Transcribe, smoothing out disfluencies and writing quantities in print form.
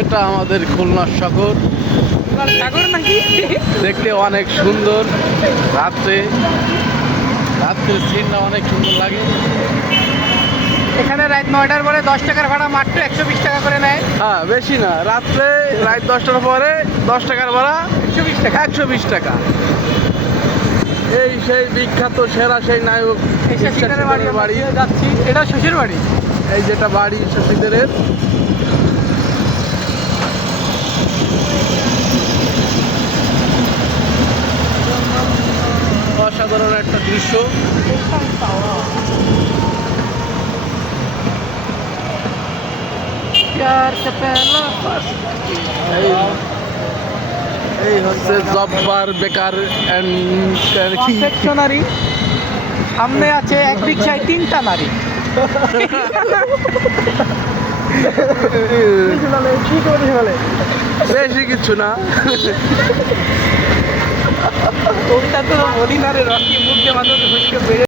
এটা আমাদের খুলনার সাগর। সাগর নাকি? দেখতে অনেক সুন্দর। রাত্রে সিনটা অনেক সুন্দর লাগে। এখানে রাত 9টার পরে 10 টাকার ভাড়া মাত্র 120 টাকা করে নেয়। হ্যাঁ, বেশি না। রাত্রে রাত 10টার পরে 10 টাকার ভাড়া 120 টাকা। 120 টাকা। এই সেই বিখ্যাত সেরা সেই নায়ক এই শশীদের বাড়ি বাড়ি। যাচ্ছি, এটা শ্বশুর বাড়ি। এই যেটা বাড়ি শশীদের। অসাধারণ একটা দৃশ্য। प्यार से पहला এই হচ্ছে জব্বার বেকার কনফেকশনারি। সামনে আছে এক রিকশায় 3টা নারী। কি করে বলে? বেশি কিছু না। ওটা তো মদিনারে রকি মুখ দিয়ে মানুষ ঘুষকে বেড়ে